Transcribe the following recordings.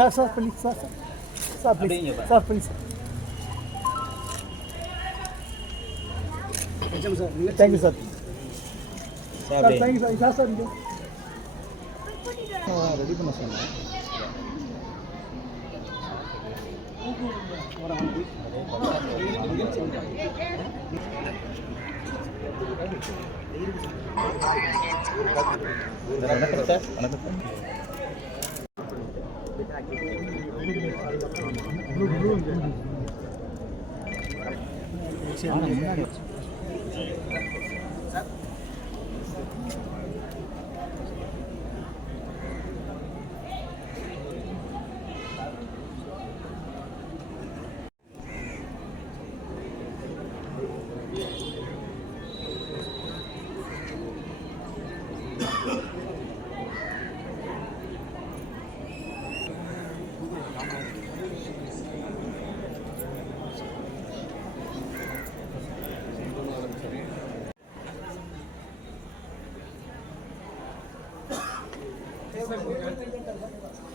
Sir sir please sir sir sir please sir please sir thank you sir sir thank you sir sir sir ready பண்ண சொன்னேன் வணக்கம் sir வணக்கம் sir 안 하.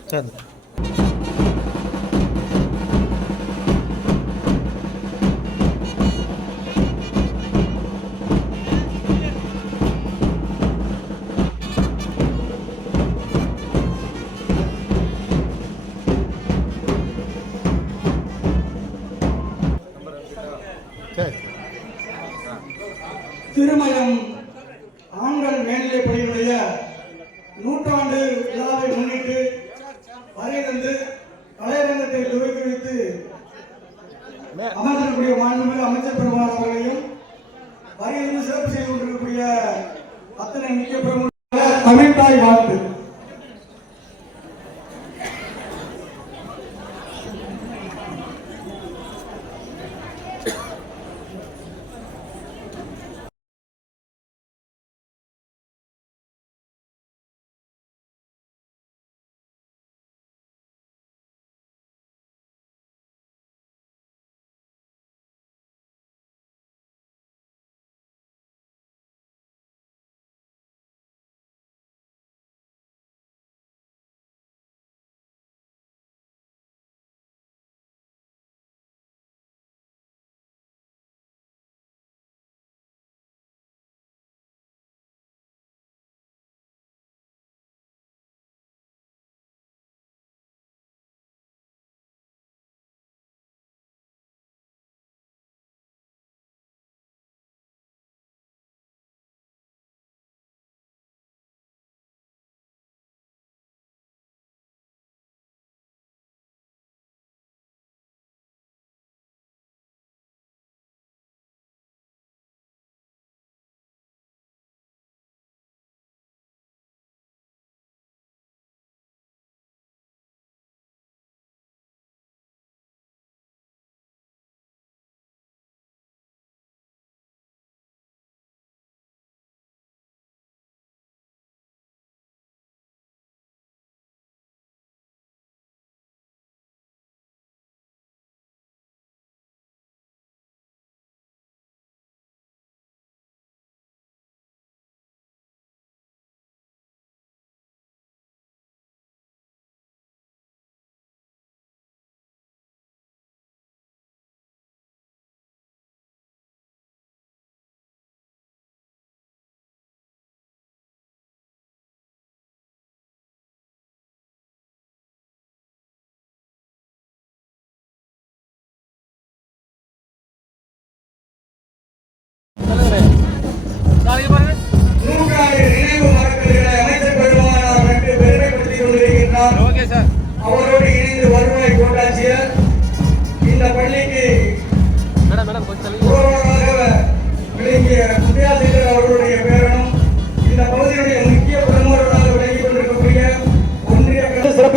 சரி. திருமயம் ஆண்கள் மேல்நிலைப் பள்ளியினுடைய நூற்றாண்டு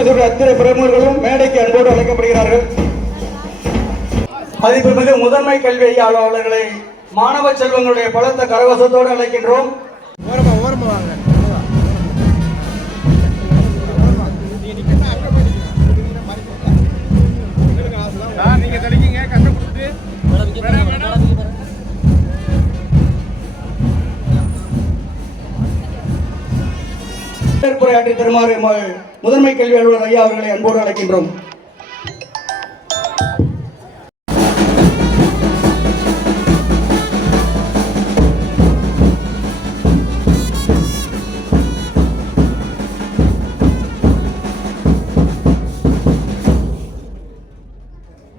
வந்திருக்கிற அத்தனை பிரமுகர்களும் மேடைக்கு அன்போடு அழைக்கப்படுகிறார்கள். மதிப்புமிகு முதன்மை கல்வி அலுவலர்களை மாணவ செல்வங்களுடைய பலத்த கரகசத்தோடு அழைக்கின்றோம். உரையாற்றி தருமாறு முதன்மை கல்வி அலுவலர் ஐயா அவர்களை அன்போடு அழைக்கின்றோம்.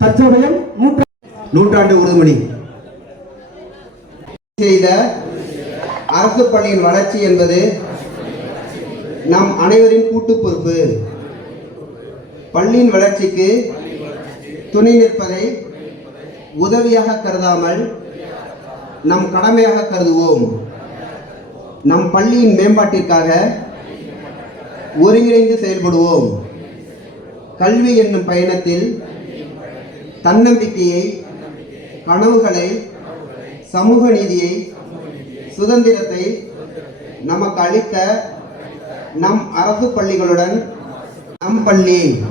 தற்சமயம் நூற்றாண்டு உறுதுமணி செய்த அரசு பணியின் வளர்ச்சி என்பது நம் அனைவரின் கூட்டு பொறுப்பு பள்ளியின் வளர்ச்சிக்கு துணை நிற்பதை உதவியாக கருதாமல் நம் கடமையாக கருதுவோம். நம் பள்ளியின் மேம்பாட்டிற்காக ஒருங்கிணைந்து செயல்படுவோம். கல்வி என்னும் பயணத்தில் தன்னம்பிக்கையை கனவுகளை சமூக நீதியை சுதந்திரத்தை நமக்கு அளித்த நம் அரசு பள்ளிகளுடன் நம் பள்ளி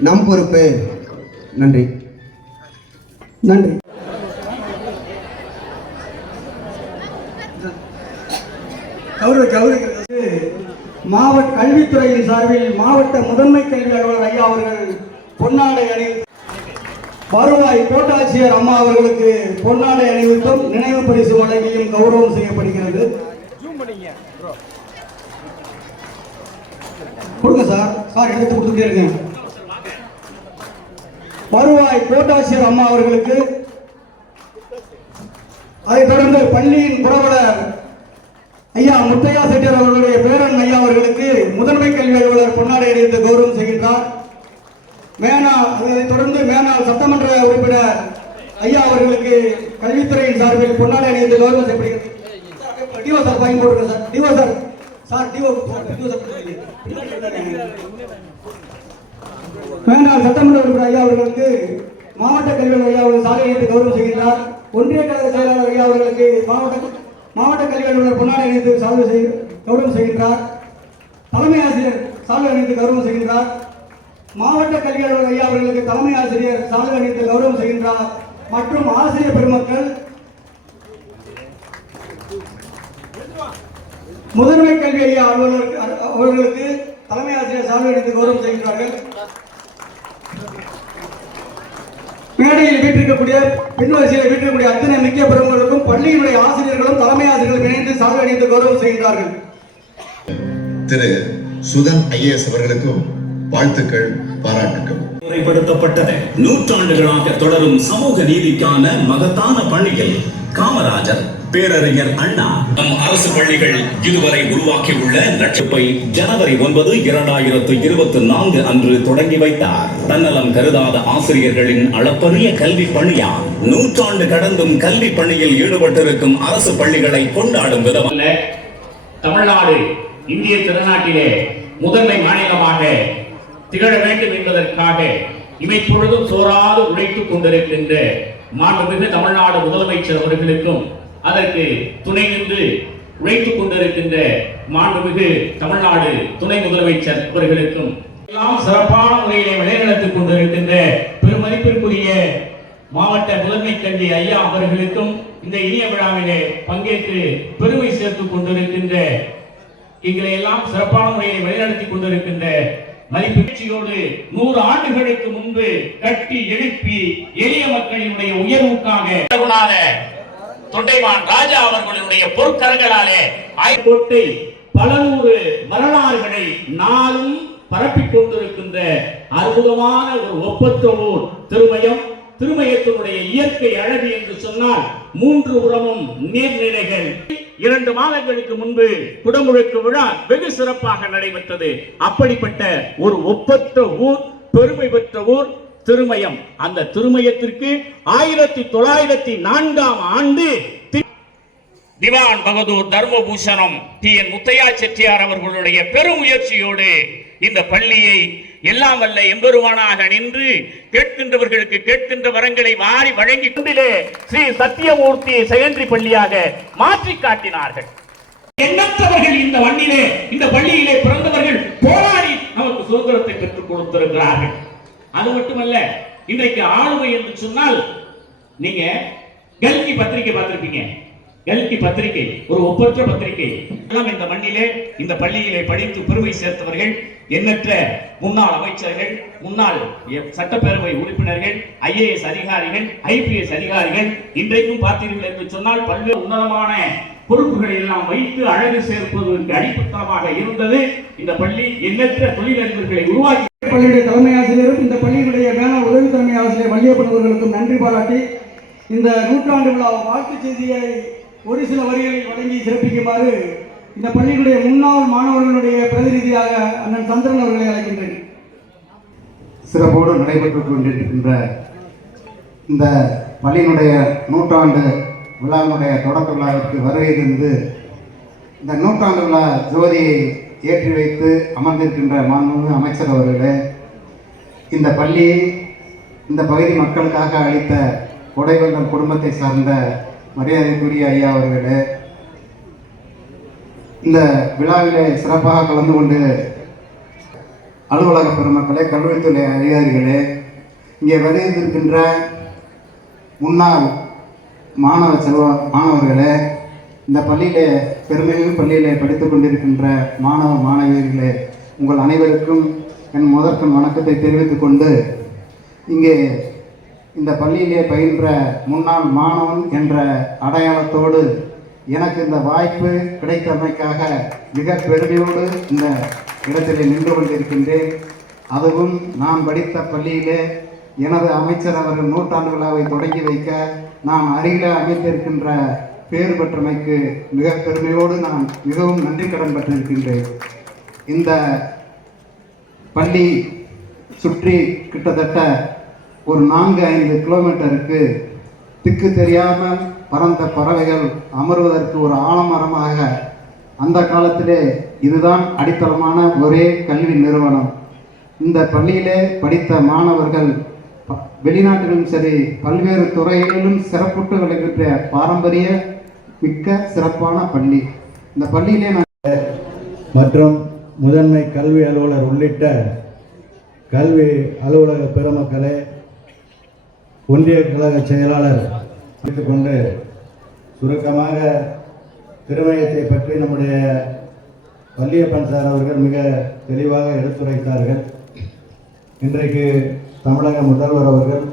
நம் பொறுப்பு. நன்றி. நன்றி. கௌரவ கௌரவிக்கிறது மாவட்ட கல்வித்துறையின் சார்பில் மாவட்ட முதன்மை கல்வி அலுவலர் ஐயா அவர்கள் பொன்னாடை அணி வருவாய் கோட்டாட்சியர் அம்மா அவர்களுக்கு பொன்னாடை அணிவித்தும் நினைவு பரிசு வழங்கியும் கௌரவம் செய்யப்படுகிறது. கொடுங்க சார். சார் எடுத்து கொடுத்துட்டே இருக்கேன் வருவாய் கோட்டாட்சியர் அம்மா அவர்களுக்கு. அதைத் தொடர்ந்து பள்ளியின் புரவலர் ஐயா முத்தையா செட்டியார் அவர்களுடைய பேரன் ஐயா அவர்களுக்கு முதன்மை கல்வி அலுவலர் பொன்னாடை அணிந்து கௌரவம் செய்கின்றார். மேனா அதைத் தொடர்ந்து மேனால் சட்டமன்ற உறுப்பினர் ஐயா அவர்களுக்கு கல்வித்துறையின் சார்பில் பொன்னாடை அணிந்து கௌரவம் செய்யப்படுகிறது. டிஓ சார் பயன் sir. D O sir. Sir D O மேனால் சட்டமன்ற உறுப்பினர் ஐயா அவர்களுக்கு மாவட்ட கல்வி ஐயா அவர்கள் சாலை அணிவித்து கௌரவம் செய்கின்றார். ஒன்றிய கழக செயலாளர் ஐயா அவர்களுக்கு மாவட்ட மாவட்ட கல்வி அலுவலர் பொன்னாடை அணிவித்து சால்வை செய் கௌரவம் செய்கின்றார். தலைமை ஆசிரியர் சால்வை அணிவித்து கௌரவம் செய்கின்றார். மாவட்ட கல்வி அலுவலர் ஐயா அவர்களுக்கு தலைமை ஆசிரியர் சால்வை அணிவித்து கௌரவம் செய்கின்றார். மற்றும் ஆசிரியர் பெருமக்கள் முதன்மை கல்வி ஐயா அலுவலருக்கு அவர்களுக்கு தலைமை ஆசிரியர் சால்வை அணிவித்து கௌரவம் செய்கின்றார்கள். மேடையில் வீட்டிருக்கக்கூடிய பின் வரிசையில் வீட்டிருக்கக்கூடிய அத்தனை முக்கிய பிரமுகர்களுக்கும் பள்ளியினுடைய ஆசிரியர்களும் தலைமை ஆசிரியர்களும் இணைந்து சால்வை அணிந்து கௌரவம் செய்கிறார்கள் திரு. சுதன் ஐஏஎஸ் அவர்களுக்கும் வாழ்த்துக்கள் பாராட்டுக்கள். முறைப்படுத்தப்பட்டது நூற்றாண்டுகளாக தொடரும் சமூக நீதிக்கான மகத்தான பணியில் காமராஜர் பேரறிஞர் அண்ணா. நம் அரசு பள்ளிகள் இதுவரை உருவாக்கியுள்ள லட்சப்பை ஜனவரி ஒன்பது இரண்டாயிரத்து இருபத்தி நான்கு அன்று தொடங்கி வைத்தார். தன்னலம் கருதாத ஆசிரியர்களின் அளப்பரிய கல்வி பணியால் நூற்றாண்டு கடந்தும் கல்வி பணியில் ஈடுபட்டிருக்கும் அரசு பள்ளிகளை கொண்டாடும் விதமாக அல்ல தமிழ்நாடு இந்திய திருநாட்டிலே முதன்மை மாநிலமாக திகழ வேண்டும் என்பதற்காக இமைப்பொழுதும் சோராது உழைத்துக் கொண்டிருக்கின்ற மாண்புமிகு தமிழ்நாடு முதலமைச்சர் அவர்களுக்கும் அதற்கு துணை நின்று உழைத்துக் கொண்டிருக்கின்ற மாண்புமிகு தமிழ்நாடு துணை முதலமைச்சர் அவர்களுக்கும் எல்லாம் சிறப்பான முறையிலே வழிநடத்திக் கொண்டிருக்கின்ற பெருமதிப்பிற்குரிய மாவட்ட முதன்மை கல்வி ஐயா அவர்களுக்கும் இந்த இனிய விழாவிலே பங்கேற்று பெருமை சேர்த்துக் கொண்டிருக்கின்ற எங்களை எல்லாம் சிறப்பான முறையை வழிநடத்தி கொண்டிருக்கின்ற மதிப்பீழ்ச்சியோடு நூறு ஆண்டுகளுக்கு முன்பு கட்டி எழுப்பி எளிய மக்களினுடைய உயர்வுக்காக தொண்டைமான் ராஜா அவர்களுடைய பொற்கரங்களாலே ஆய்கோட்டை பல நூறு வரலாறுகளை நாளும் பரப்பிக் கொண்டிருக்கின்ற அற்புதமான ஒரு ஒப்பற்ற ஊர் திருமயம் திருமயத்தினுடைய இயற்கை அழகு என்று சொன்னால் மூன்று உரமும் நீர்நிலைகள். இரண்டு மாதங்களுக்கு முன்பு குடமுழுக்கு விழா வெகு சிறப்பாக நடைபெற்றது. அப்படிப்பட்ட ஒரு ஒப்பற்ற ஊர் பெருமை பெற்ற ஊர் திருமயம். அந்த திருமயத்திற்கு ஆயிரத்தி தொள்ளாயிரத்தி நான்காம் ஆண்டு திவான் பகதூர் தர்மபூஷணம் டி என் முத்தையா செட்டியார் அவர்களுடைய பெருமுயற்சியோடு இந்த பள்ளியை எல்லாம் வல்ல எம்பெருமானாக நின்று கேட்கின்றவர்களுக்கு கேட்கின்ற வரங்களை வாரி வழங்கி கொண்டிலே ஸ்ரீ சத்தியமூர்த்தி செகண்டரி பள்ளியாக மாற்றி காட்டினார்கள். எண்ணற்றவர்கள் இந்த மண்ணிலே இந்த பள்ளியிலே பிறந்தவர்கள் போராடி நமக்கு சுதந்திரத்தை பெற்றுக் கொடுத்திருக்கிறார்கள். அது மட்டுமல்ல இன்றைக்கு ஆளுமை என்று சொன்னால் நீங்க கல்கி பத்திரிகை பார்த்திருப்பீங்க. கல்கி பத்திரிகை ஒரு ஒப்பற்ற பத்திரிகை எல்லாம் இந்த மண்ணிலே இந்த பள்ளியிலே படித்து பெருமை சேர்த்தவர்கள் எண்ணற்ற முன்னாள் அமைச்சர்கள் முன்னாள் சட்டப்பேரவை உறுப்பினர்கள் ஐஏஎஸ் அதிகாரிகள் ஐபிஎஸ் அதிகாரிகள் இன்றைக்கும் பார்த்தீர்கள் என்று சொன்னால் பல்வேறு உன்னதமான பொறுப்புகளை எல்லாம் வைத்து அழகு சேர்ப்பதற்கு அடிப்பட்டமாக இருந்தது. இந்த பள்ளி எண்ணற்ற தொழிலதிபர்களை உருவாக்கி பள்ளியுடைய தலைமையாக ஆசிரியரும் இந்த பள்ளியினுடைய மேலாண் உதவி தலைமை வள்ளியப்பன் அவர்களுக்கும் நன்றி பாராட்டி இந்த நூற்றாண்டு விழா வாழ்த்து செய்தியை ஒரு சில வரிகளில் வழங்கி சிறப்பிக்குமாறு இந்த பள்ளியினுடைய முன்னாள் மாணவர்களுடைய பிரதிநிதியாக அண்ணன் சந்திரன் அவர்களை அழைக்கின்றேன். சிறப்போடு நடைபெற்றுக் கொண்டிருக்கின்ற இந்த பள்ளியினுடைய நூற்றாண்டு விழாவினுடைய தொடக்க விழாவிற்கு வருகை தந்து இந்த நூற்றாண்டு விழா ஜோதியை ஏற்றி வைத்து அமர்ந்திருக்கின்ற மாண்புமிகு அமைச்சர் அவர்களே இந்த பள்ளியை இந்த பகுதி மக்களுக்காக அளித்த கொடைவெல்லம் குடும்பத்தை சார்ந்த மரியாதைக்குரிய ஐயா அவர்களே இந்த விழாவிலே சிறப்பாக கலந்து கொண்டு அலுவலக பெருமக்களே கல்வித்துறை அதிகாரிகளே இங்கே வருகின்ற முன்னாள் மாணவ செல்வ மாணவர்களே இந்த பள்ளியிலே பெருமையும் பள்ளியிலே படித்துக் கொண்டிருக்கின்ற மாணவ மாணவியர்களே உங்கள் அனைவருக்கும் என் முதற்கண் வணக்கத்தை தெரிவித்துக் கொண்டு இங்கே இந்த பள்ளியிலே பயின்ற முன்னாள் மாணவன் என்ற அடையாளத்தோடு எனக்கு இந்த வாய்ப்பு கிடைத்தமைக்காக மிக பெருமையோடு இந்த இடத்திலே நின்று கொண்டிருக்கின்றேன். அதுவும் நான் படித்த பள்ளியிலே எனது அமைச்சர் அவர்கள் நூற்றாண்டு விழாவை தொடங்கி வைக்க நான் அருகிலே அமைத்திருக்கின்ற பேர் பெற்றமைக்கு மிக பெருமையோடு நான் மிகவும் நன்றி கடன் பெற்றிருக்கின்றேன். இந்த பள்ளி சுற்றி கிட்டத்தட்ட ஒரு நான்கு ஐந்து கிலோமீட்டருக்கு திக்கு தெரியாமல் பறந்த பறவைகள் அமர்வதற்கு ஒரு ஆலமரமாக அந்த காலத்திலே இதுதான் அடித்தளமான ஒரே கல்வி நிறுவனம். இந்த பள்ளியிலே படித்த மாணவர்கள் வெளிநாட்டிலும் சரி பல்வேறு துறைகளிலும் சிறப்புட்டு விளங்குகின்ற பாரம்பரிய மிக்க சிறப்பான பள்ளி. இந்த பள்ளியிலே நான் மற்றும் முதன்மை கல்வி அலுவலர் உள்ளிட்ட கல்வி அலுவலக பெருமக்களே ஒன்றிய கழக செயலாளர் கொண்டு சுருக்கமாக திருமயத்தை பற்றி நம்முடைய வள்ளியப்பன் சார் அவர்கள் மிக தெளிவாக எடுத்துரைத்தார்கள். இன்றைக்கு தமிழக முதல்வர் அவர்கள்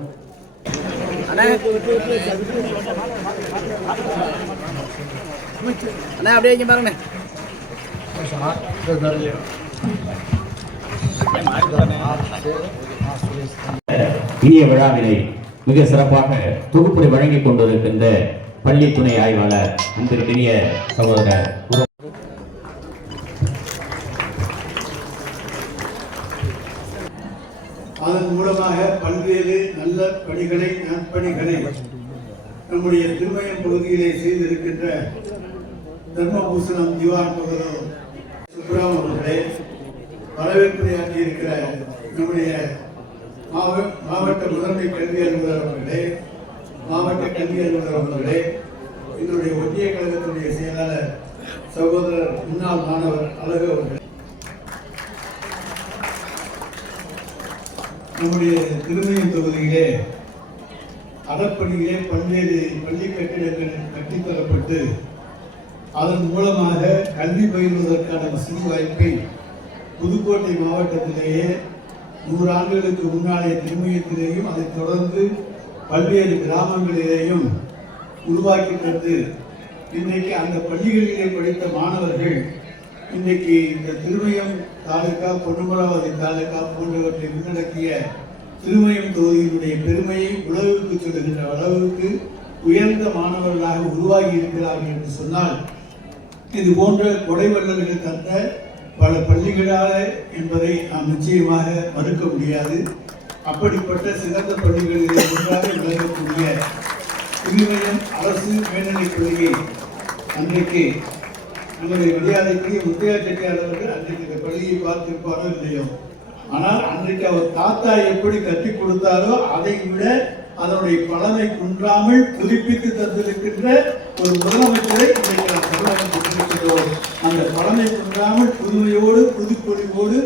இனிய விழாவினை மிக சிறப்பாக தொகுப்புரை வழங்கிக் கொண்டிருக்கின்ற பள்ளி துணை ஆய்வாளர் அன்பிற்கினிய சகோதரர் அதன் மூலமாக பல்வேறு நல்ல பணிகளை நற்பணிகளை நம்முடைய திருமயம் பகுதியிலே செய்திருக்கின்ற தர்மபூஷணம் திவான் சுப்ராம் அவர்களே வரவேற்புரையாற்றி இருக்கிற நம்முடைய மாவட்ட முதன்மை கல்வி அலுவலர் அவர்களே மாவட்ட கல்வி அலுவலர் அவர்களே என்னுடைய ஒன்றிய கழகத்தினுடைய செயலாளர் சகோதரர் முன்னாள் மாணவர் அழகு அவர்கள். நம்முடைய திருமயம் தொகுதியிலே அடப்பணியிலே பல்வேறு பள்ளி கட்டிடங்கள் கட்டித்தரப்பட்டு அதன் மூலமாக கல்வி பயில்வதற்கான வசதி வாய்ப்பை புதுக்கோட்டை மாவட்டத்திலேயே நூறு ஆண்டுகளுக்கு முன்னாலே திருமயத்திலேயும் அதைத் தொடர்ந்து பல்வேறு கிராமங்களிலேயும் உருவாக்கி தந்து இன்றைக்கு அந்த பள்ளிகளிலே படித்த மாணவர்கள் இன்றைக்கு இந்த திருமயம் தாலுகா பொன்னுமராவதி தாலுகா போன்றவற்றை உள்ளடக்கிய திருமயம் தொகுதியினுடைய பெருமையை உலகுக்கு சொல்லுகின்ற அளவுக்கு உயர்ந்த மாணவர்களாக உருவாகி இருக்கிறார்கள் என்று சொன்னால் இது போன்ற கொடைவள்ளல்கள் தந்த பல பள்ளிகளால் என்பதை நாம் நிச்சயமாக மறுக்க முடியாது. அப்படிப்பட்ட சிறந்த பள்ளிகளில் ஒன்றாக விளங்கக்கூடிய திருமயம் அரசு மேல்நிலைப் பள்ளியை அன்றைக்கு நம்முடைய மரியாதைக்குரிய முத்தையா செட்டியார் அவர்கள் அன்றைக்கு இந்த பள்ளியை பார்த்திருப்பாரோ இல்லையோ? ஆனால் அன்றைக்கு அவர் தாத்தா எப்படி கட்டி கொடுத்தாரோ அதை விட அதனுடைய பலனை குன்றாமல் புதுப்பித்து தந்திருக்கின்ற ஒரு முதலமைச்சரை இன்றைக்கு அந்த பலனை குன்றாமல் புதுமையோடு புதுப்பொழிவோடு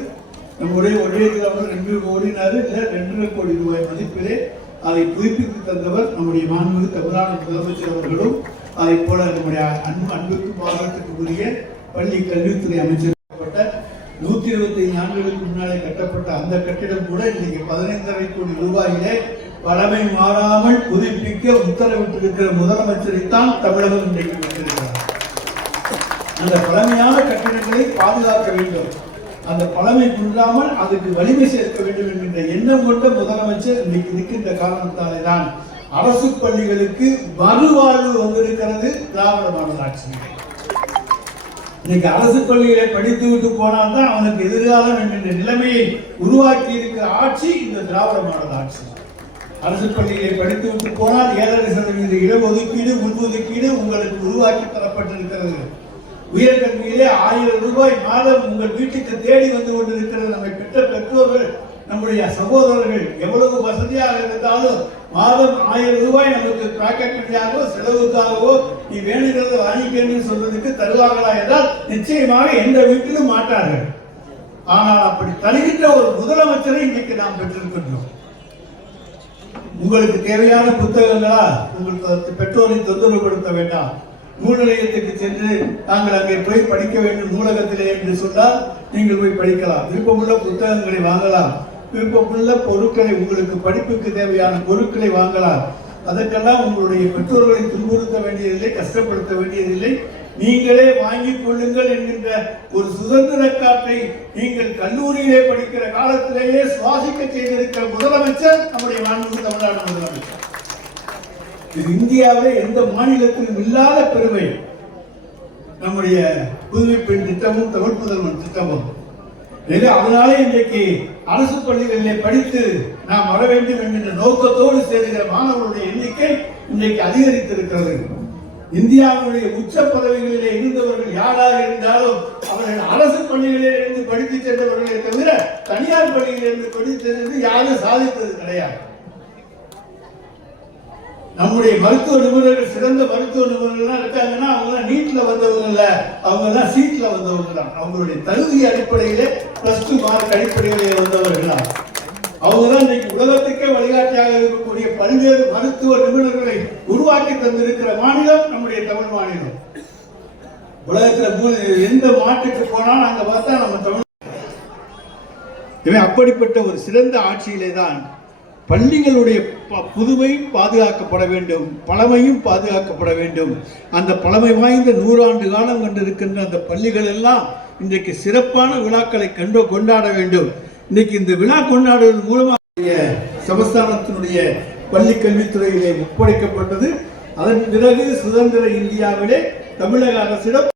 நம்முடைய ஒரே கிராமம் ரெண்டு கோடினாரு இல்லை ரெண்டரை கோடி ரூபாய் மதிப்பிலே அதை புதுப்பித்து தந்தவர் நம்முடைய மாண்புமிகு தமிழ்நாடு முதலமைச்சர் அவர்களும் அதை போல நம்முடைய அன்பு அன்புக்கு பாராட்டுக்கு உரிய பள்ளி கல்வித்துறை அமைச்சர் நூத்தி இருபத்தி ஐந்து ஆண்டுகளுக்கு முன்னாலே கட்டப்பட்ட அந்த கட்டிடம் கூட இன்னைக்கு பதினைந்தரை கோடி ரூபாயிலே பழமை மாறாமல் புதுப்பிக்க உத்தரவிட்டிருக்கிற முதலமைச்சரைத்தான் தமிழகம் இன்றைக்கு அந்த பழமையான கட்டிடங்களை பாதுகாக்க வேண்டும். அந்த பழமை குன்றாமல் அதுக்கு வலிமை சேர்க்க வேண்டும் என்கின்ற எண்ணம் கொண்ட முதலமைச்சர் இன்னைக்கு இருக்கின்ற காரணத்தாலே தான் அரசு பள்ளிகளுக்கு மறுவாழ்வு வந்திருக்கிறது திராவிட மாடல் ஆட்சி. இன்னைக்கு அரசு பள்ளிகளை படித்து விட்டு போனால் தான் அவனுக்கு எதிர்காலம் என்கின்ற நிலைமையை உருவாக்கி இருக்கிற ஆட்சி இந்த திராவிட மாடல் ஆட்சி. அரசு பள்ளிகளை படித்து விட்டு போனால் ஏழரை சதவீத இடஒதுக்கீடு முன்ஒதுக்கீடு உங்களுக்கு உருவாக்கி தரப்பட்டிருக்கிறது. உயர்கல்வியிலே ஆயிரம் ரூபாய் மாதம் உங்கள் வீட்டுக்கு தேடி வந்து கொண்டிருக்கிற நம்மை பெற்ற பெற்றோர்கள் நம்முடைய சகோதரர்கள் எவ்வளவு வசதியாக இருந்தாலும் மாதம் ஆயிரம் ரூபாய் நமக்கு பாக்கெட் மணியாகவோ செலவுக்காகவோ நீ வேணுங்கிறத வாங்கிக்கன்னு சொல்றதுக்கு தருவார்களா என்றால் நிச்சயமாக எந்த வீட்டிலும் மாட்டார்கள். ஆனால் அப்படி தருகின்ற ஒரு முதலமைச்சரை இன்னைக்கு நாம் பெற்றிருக்கின்றோம். உங்களுக்கு தேவையான புத்தகங்களா? உங்களுக்கு பெற்றோரை தொந்தரவுபடுத்த வேண்டாம். நூல் நிலையத்துக்கு சென்று நாங்கள் அங்கே போய் படிக்க வேண்டும் நூலகத்திலே என்று சொன்னால் நீங்கள் போய் படிக்கலாம். விருப்பமுள்ள புத்தகங்களை வாங்கலாம். விருப்பமுள்ள பொருட்களை உங்களுக்கு படிப்புக்கு தேவையான பொருட்களை வாங்கலாம். அதற்கெல்லாம் உங்களுடைய பெற்றோர்களை துன்புறுத்த வேண்டியதில்லை கஷ்டப்படுத்த வேண்டியதில்லை. நீங்களே வாங்கிக் கொள்ளுங்கள் என்கின்ற ஒரு சுதந்திர காற்றை நீங்கள் கல்லூரியிலே படிக்கிற காலத்திலேயே சுவாசிக்க செய்திருக்கிற முதலமைச்சர் நம்முடைய மாண்பு தமிழ்நாடு முதலமைச்சர். இது இந்தியாவிலே எந்த மாநிலத்திலும் இல்லாத பெருமை. நம்முடைய புதுமை பெண் திட்டமும் தமிழ் முதல்வன் திட்டமும். எனவே அதனாலே இன்றைக்கு அரசு பள்ளிகளிலே படித்து நாம் வர வேண்டும் என்கின்ற நோக்கத்தோடு சேருகிற மாணவர்களுடைய எண்ணிக்கை இன்றைக்கு அதிகரித்திருக்கிறது. இந்தியாவுடைய உச்ச பதவிகளிலே இருந்தவர்கள் யாராக இருந்தாலும் அவர்கள் அரசு பள்ளிகளிலே இருந்து படித்து சென்றவர்களே தவிர தனியார் பள்ளிகளில் இருந்து படித்து சென்றது யாரும் சாதித்தது கிடையாது. நம்முடைய மருத்துவ நிபுணர்கள் சிறந்த மருத்துவ நிபுணர்கள்லாம் இருக்காங்கன்னா அவங்க எல்லாம் நீட்ல வந்தவங்க இல்ல. அவங்க எல்லாம் சீட்ல வந்தவங்க தான். அவங்களுடைய தகுதி அடிப்படையிலே பிளஸ் டூ மார்க் அடிப்படையிலே வந்தவர்கள் தான். அவங்க தான் இன்னைக்கு உலகத்துக்கே வழிகாட்டியாக இருக்கக்கூடிய பல்வேறு மருத்துவ நிபுணர்களை உருவாக்கி தந்திருக்கிற மாநிலம் நம்முடைய தமிழ் மாநிலம். உலகத்துல எந்த மாட்டுக்கு போனாலும் அங்க பார்த்தா நம்ம தமிழ். இவன் அப்படிப்பட்ட ஒரு சிறந்த ஆட்சியிலே தான் பள்ளிகளுடைய ப- புதுமை பாதுகாக்கப்பட வேண்டும் பழமையும் பாதுகாக்கப்பட வேண்டும். அந்த பழமை வாய்ந்த நூறாண்டு காலம் கொண்டிருக்கின்ற அந்த பள்ளிகள் எல்லாம் இன்றைக்கு சிறப்பான விழாக்களை கண்டு கொண்டாட வேண்டும். இன்னைக்கு இந்த விழா கொண்டாடுவதன் மூலமாக சமஸ்தானத்தினுடைய பள்ளி கல்வித்துறையிலே ஒப்படைக்கப்பட்டது. அதன் பிறகு சுதந்திர இந்தியாவிலே தமிழக அரசிடம்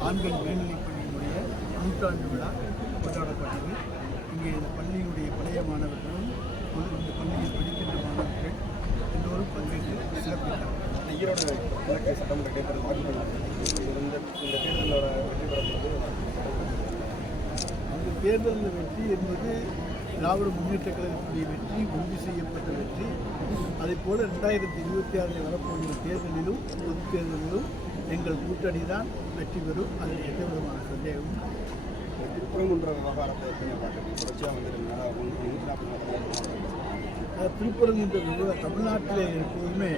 ஆண்கள் மேல்நிலைப் பள்ளியினுடைய நூற்றாண்டு விழா கொண்டாடப்பட்டது இங்கே இந்த பள்ளியினுடைய பழைய மாணவர்களும் இந்த பள்ளியில் படிக்கின்ற மாணவர்கள் எல்லோரும் பங்கேற்று சிறப்பித்தார் ஈரோடு கிழக்கு சட்டமன்ற தேர்தல் வாக்குப்பதிவு இந்த இந்த தேர்தலோட வெற்றி பெறப்போது அந்த தேர்தலில் வெற்றி என்பது திராவிட முன்னேற்ற கழகத்துடைய வெற்றி உறுதி செய்யப்பட்ட வெற்றி. அதே போல ரெண்டாயிரத்தி இருபத்தி ஆறில் வரப்போகிற தேர்தலிலும் பொது தேர்தலிலும் எங்கள் கூட்டணி தான் வெற்றி பெறும். அதில் எந்த விதமான சந்தேகமும். திருப்பரங்குன்ற விவகாரத்தை எப்படி பார்க்குறீங்க தொடர்ச்சியாக வந்திருந்தாங்க நூற்றி தமிழ்நாட்டில் திருப்பரங்குன்ற தமிழ்நாட்டிலே எப்போதுமே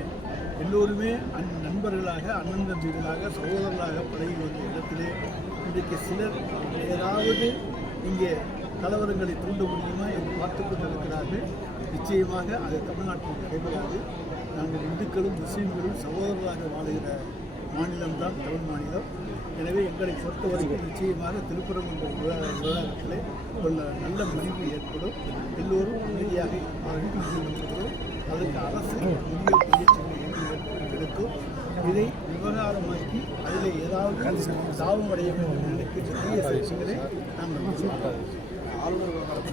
எல்லோருமே அந் நண்பர்களாக அண்ணன் தம்பிகளாக சகோதரர்களாக பழகி வந்த இடத்திலே இன்றைக்கு சிலர் ஏதாவது இங்கே கலவரங்களை தூண்ட முடியுமா என்று பார்த்து கொண்டிருக்கிறார்கள். நிச்சயமாக அது தமிழ்நாட்டில் நடைபெறாது. நாங்கள் இந்துக்களும் முஸ்லீம்களும் சகோதரர்களாக வாழுகிற மாநிலம்தான் தமிழ் மாநிலம். எனவே எங்களை பொறுத்தவரைக்கும் நிச்சயமாக திருப்புறம் விவகாரத்தில் ஒரு நல்ல முடிவு ஏற்படும். எல்லோரும் அமைதியாக இருக்கிறோம் அதற்கு அரசு உரிய முயற்சிகளை எடுக்கும். இதை விவகாரமாக்கி அதில் ஏதாவது லாபம் அடைய வேண்டும் என்று நினைக்கின்ற தீய சக்திகளை நாங்கள் ஆளுநர் விவகாரம்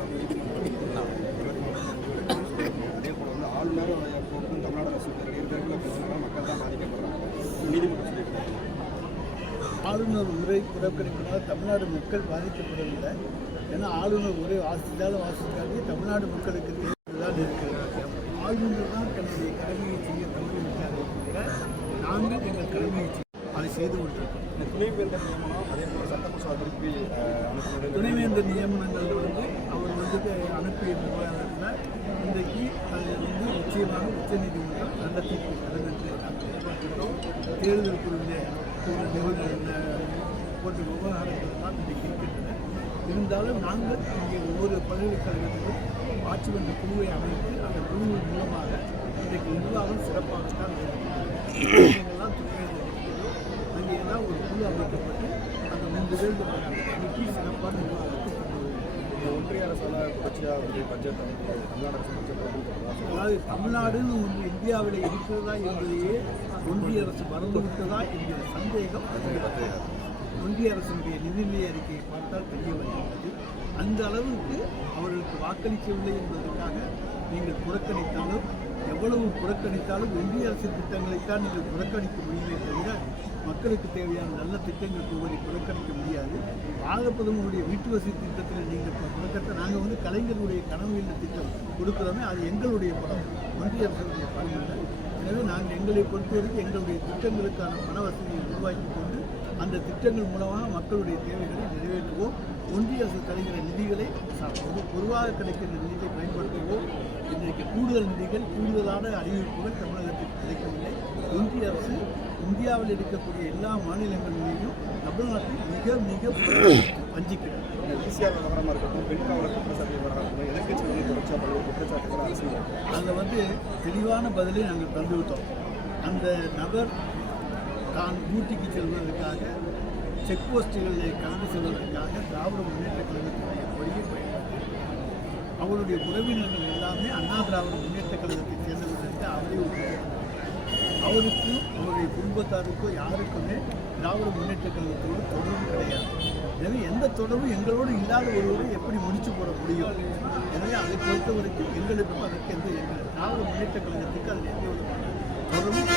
அதே போல் வந்து ஆளுநர் போக்கும் தமிழ்நாடு அரசு ரெண்டு பேருக்குள்ள பிரச்சனை மக்கள் தான் பாதிக்கப்படுறாங்க நீதிமன்றம் சொல்லியிருக்காங்க புறக்கணிப்பதால் தமிழ்நாடு மக்கள் பாதிக்கப்படவில்லை. ஏன்னா ஆளுநர் உரை வாசித்தாலும் வாசிக்காது தமிழ்நாடு மக்களுக்கு தேவைதான் இருக்கிறது ஆளுநர் தான் தன்னுடைய கடமையை செய்ய தவறிவிட்டாரே தவிர நாங்கள் எங்கள் கடமையை அதை செய்து கொண்டிருக்கிறோம் இந்த துணைவேந்தர் நியமனம் அதே போல் சட்டமசோதா திருப்பி துணைவேந்தர் நியமனங்கள் வந்து அவர் வந்து அனுப்பிய விவகாரத்தில் இன்றைக்கு அது வந்து நிச்சயமாக உச்சநீதிமன்றம் நல்ல தீர்ப்பு சட்டம் தேர்தல் குழுவிலே போன்ற நிபந்தனை போன்ற விவகாரங்கள் எல்லாம் இன்றைக்கு இருக்கின்றன. இருந்தாலும் நாங்கள் இங்கே ஒவ்வொரு பல்கலைக்கழகத்திலும் ஆட்சி மன்ற குழுவை அமைத்து அந்த குழுவின் மூலமாக இன்றைக்கு நிர்வாகம் சிறப்பாகத்தான் துறைகள் இருக்கிறதோ அங்கே எல்லாம் ஒரு குழு அமைக்கப்பட்டு அந்த மூன்று பேர் கமிட்டி சிறப்பான நிர்வாகத்தை ஒன்றிய அரசால தொடர்ச்சியாக வந்து பட்ஜெட் வந்து வந்து அதாவது தமிழ்நாடுன்னு ஒன்று இந்தியாவில் இருக்கிறதா என்பதையே ஒன்றிய அரசு மறந்து விட்டதா என்கிற சந்தேகம். அதிகம். ஒன்றிய அரசினுடைய நிதிநிலை அறிக்கையை பார்த்தால் தெரிய வருகிறது. அந்த அளவுக்கு அவர்களுக்கு வாக்களிக்கவில்லை என்பதற்காக நீங்கள் புறக்கணித்தாலும் எவ்வளவு புறக்கணித்தாலும் ஒன்றிய அரசு திட்டங்களைத்தான் நீங்கள் புறக்கணிக்க முடியுமே தவிர மக்களுக்கு தேவையான நல்ல திட்டங்கள் ஒவ்வொரு புறக்கணிக்க முடியாது. பாரத வீட்டு வசதி திட்டத்தில் நீங்கள் புறக்கத்தை நாங்கள் வந்து கலைஞர்களுடைய கனவு இல்ல திட்டம் கொடுக்குறோமே அது எங்களுடைய படம் ஒன்றிய அரசுடைய படம் எனவே நாங்கள் எங்களை பொறுத்தவரைக்கும் எங்களுடைய திட்டங்களுக்கான பண வசதியை உருவாக்கி கொண்டு அந்த திட்டங்கள் மூலமாக மக்களுடைய தேவைகளை நிறைவேற்றுவோம். ஒன்றிய அரசு தருகிற நிதிகளை பொதுவாக கிடைக்கின்ற நிதியை பயன்படுத்துவோம். இன்றைக்கு கூடுதல் நிதிகள் கூடுதலான அறிவிப்புகள் தமிழகத்திற்கு கிடைக்கவில்லை. ஒன்றிய அரசு இந்தியாவில் இருக்கக்கூடிய எல்லா மாநிலங்களிலேயும் தமிழ்நாட்டில் மிக மிக வஞ்சிக்கிறது ஈசிஆர் விவகாரமாக இருக்கட்டும் பெண் காவலர் குற்றச்சாட்டு எதிர்கட்சி தொடர்ச்சியாக பல்வேறு குற்றச்சாட்டுகள் அரசு. அதில் வந்து தெளிவான பதிலை நாங்கள் தந்துவிட்டோம். அந்த நபர் தான் டியூட்டிக்கு செல்வதற்காக செக் போஸ்ட்டுகளை கடந்து செல்வதற்காக திராவிட முன்னேற்ற கழகத்தினுடைய கொடியை பயன்படுத்தி அவருடைய உறவினர்கள் எல்லாமே அண்ணா திராவிட முன்னேற்ற கழகத்தை சேர்ந்தவர்களுக்கு அவரே உறுப்பினர். அவருக்கும் அவருடைய குடும்பத்தாருக்கோ யாருக்குமே திராவிட முன்னேற்ற கழகத்தோடு தொடர்பு கிடையாது. எனவே எந்த தொடர்பும் எங்களோடு இல்லாத ஒருவரை எப்படி முடிச்சு போட முடியும்? எனவே அதை பொறுத்த வரைக்கும் எங்களுக்கும் அதற்கு எந்த எங்கள் திராவிட முன்னேற்ற கழகத்துக்கு அதில் எந்த ஒரு தொடர்பும்